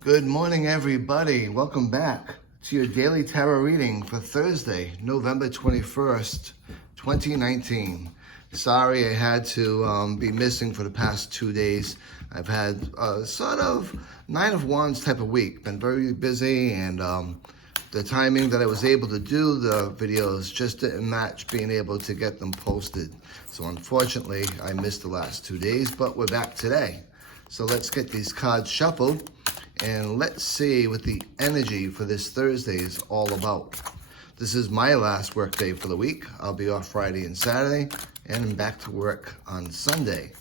Good morning, everybody. Welcome back to your daily tarot reading for Thursday, November 21st, 2019. Sorry I had to be missing for the past 2 days. I've had sort of Nine of Wands type of week. Been very busy, and the timing that I was able to do the videos just didn't match being able to get them posted. So unfortunately, I missed the last 2 days, but we're back today. So let's get these cards shuffled and let's see what the energy for this Thursday is all about. This is my last work day for the week. I'll be off Friday and Saturday and I'm back to work on Sunday.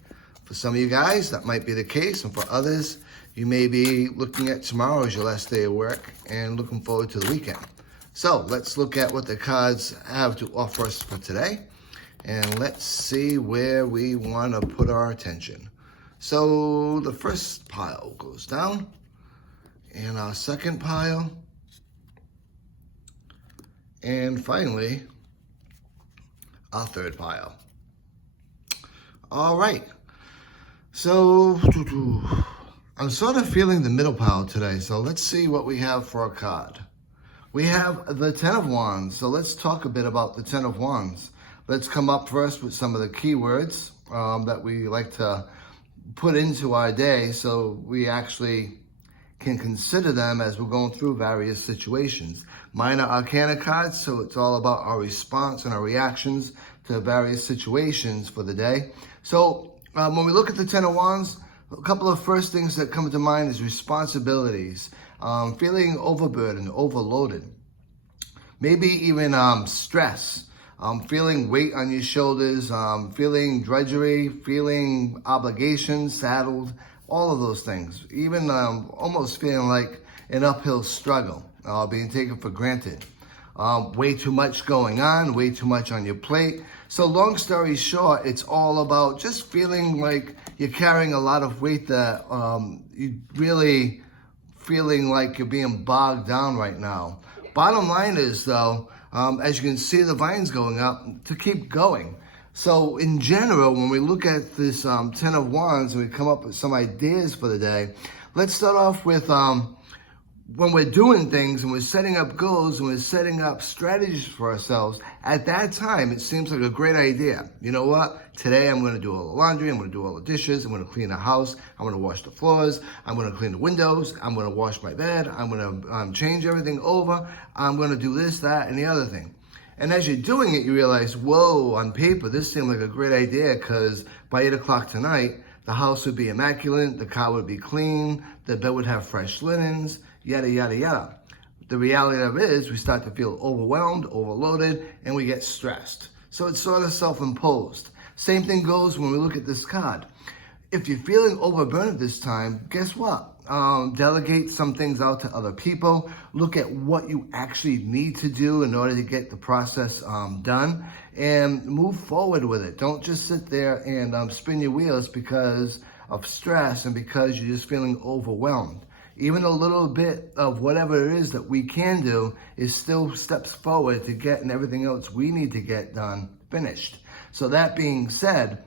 For some of you guys, that might be the case, and for others, you may be looking at tomorrow as your last day of work and looking forward to the weekend. So let's look at what the cards have to offer us for today, and let's see where we want to put our attention. So the first pile goes down, and our second pile, and finally, our third pile. All right, so I'm sort of feeling the middle pile today, so let's see what we have for a card. We have the Ten of Wands, so let's talk a bit about the Ten of Wands. Let's come up first with some of the keywords that we like to put into our day so we actually can consider them as we're going through various situations. Minor Arcana cards, so it's all about our response and our reactions to various situations for the day. So when we look at the Ten of Wands, a couple of first things that come to mind is responsibilities, feeling overburdened, overloaded, maybe even stress, feeling weight on your shoulders, feeling drudgery, feeling obligations, saddled, all of those things, even almost feeling like an uphill struggle, being taken for granted. Way too much going on, way too much on your plate. So long story short, it's all about just feeling like you're carrying a lot of weight that you really feeling like you're being bogged down right now. Bottom line is though, as you can see the vines going up, to keep going. So in general, when we look at this Ten of Wands and we come up with some ideas for the day, let's start off with when we're doing things and we're setting up goals and we're setting up strategies for ourselves, at that time, it seems like a great idea. You know what? Today I'm going to do all the laundry, I'm going to do all the dishes, I'm going to clean the house, I'm going to wash the floors, I'm going to clean the windows, I'm going to wash my bed, I'm going to change everything over, I'm going to do this, that, and the other thing. And as you're doing it, you realize, whoa, on paper, this seemed like a great idea because by 8 o'clock tonight, the house would be immaculate, the car would be clean, the bed would have fresh linens, yada, yada, yada. The reality of it is we start to feel overwhelmed, overloaded, and we get stressed. So it's sort of self-imposed. Same thing goes when we look at this card. If you're feeling overburdened this time, guess what? Delegate some things out to other people. Look at what you actually need to do in order to get the process done, and move forward with it. Don't just sit there and spin your wheels because of stress and because you're just feeling overwhelmed. Even a little bit of whatever it is that we can do is still steps forward to getting everything else we need to get done finished. So that being said,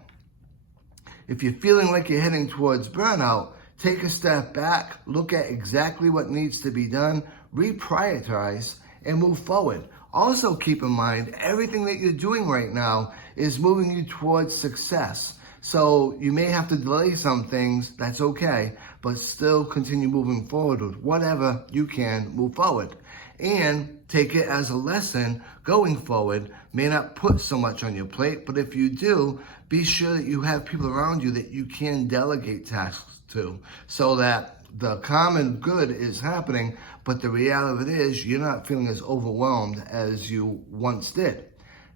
if you're feeling like you're heading towards burnout, take a step back, look at exactly what needs to be done, reprioritize, and move forward. Also keep in mind, everything that you're doing right now is moving you towards success. So you may have to delay some things, that's okay, but still continue moving forward with whatever you can move forward. And take it as a lesson going forward. May not put so much on your plate, but if you do, be sure that you have people around you that you can delegate tasks to, so that the common good is happening, but the reality of it is you're not feeling as overwhelmed as you once did.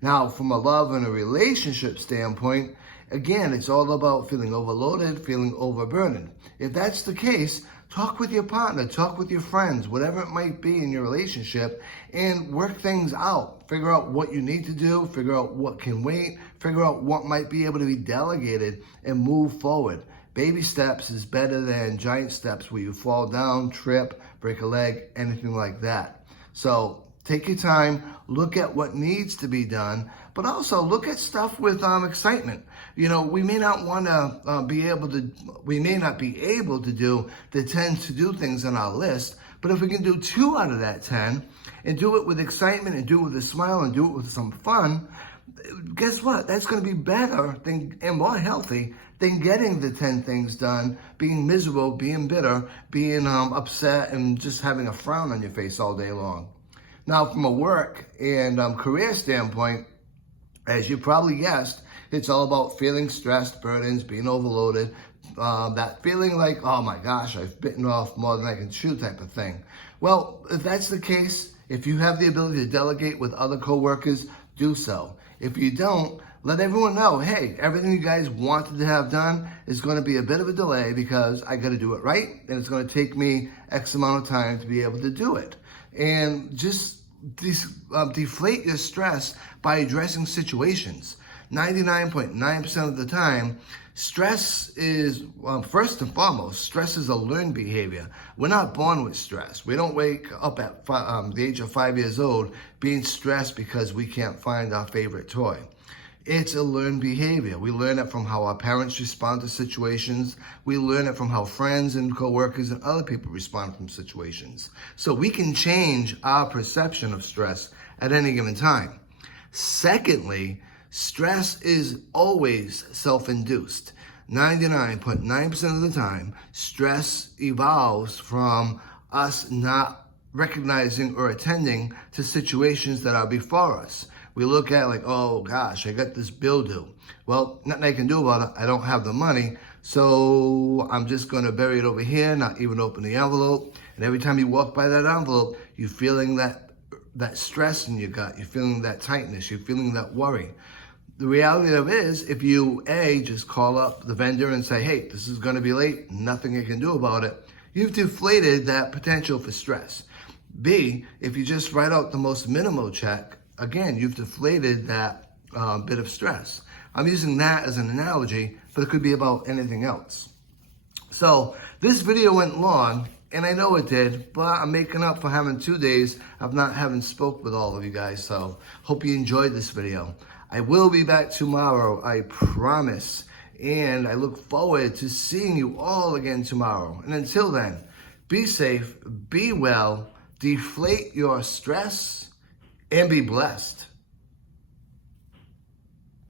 Now, from a love and a relationship standpoint, again, it's all about feeling overloaded, feeling overburdened. If that's the case, talk with your partner, talk with your friends, whatever it might be in your relationship, and work things out. Figure out what you need to do, figure out what can wait, figure out what might be able to be delegated, and move forward. Baby steps is better than giant steps where you fall down, trip, break a leg, anything like that. So Take your time, look at what needs to be done, but also look at stuff with excitement. You know, we may not want to we may not be able to do the 10 to-do things on our list, but if we can do 2 out of that 10 and do it with excitement and do it with a smile and do it with some fun, guess what? That's going to be better and more healthy than getting the 10 things done, being miserable, being bitter, being upset, and just having a frown on your face all day long. Now, from a work and career standpoint, as you probably guessed, it's all about feeling stressed, burdens, being overloaded, that feeling like, oh my gosh, I've bitten off more than I can chew type of thing. Well, if that's the case, if you have the ability to delegate with other coworkers, do so. If you don't, let everyone know, hey, everything you guys wanted to have done is going to be a bit of a delay because I got to do it right, and it's going to take me X amount of time to be able to do it. And just deflate your stress by addressing situations. 99.9% of the time, stress is, first and foremost, stress is a learned behavior. We're not born with stress. We don't wake up at the age of 5 years old being stressed because we can't find our favorite toy. It's a learned behavior. We learn it from how our parents respond to situations. We learn it from how friends and coworkers and other people respond from situations. So we can change our perception of stress at any given time. Secondly, stress is always self-induced. 99.9% of the time, stress evolves from us not recognizing or attending to situations that are before us. We look at like, oh gosh, I got this bill due. Well, nothing I can do about it. I don't have the money, so I'm just going to bury it over here, not even open the envelope. And every time you walk by that envelope, you're feeling that stress in your gut. You're feeling that tightness. You're feeling that worry. The reality of it is, if you, A, just call up the vendor and say, hey, this is going to be late, nothing I can do about it, you've deflated that potential for stress. B, if you just write out the most minimal check, again, you've deflated that bit of stress. I'm using that as an analogy, but it could be about anything else. So this video went long, and I know it did, but I'm making up for having 2 days of not having spoke with all of you guys. So hope you enjoyed this video. I will be back tomorrow, I promise. And I look forward to seeing you all again tomorrow. And until then, be safe, be well, deflate your stress, and be blessed.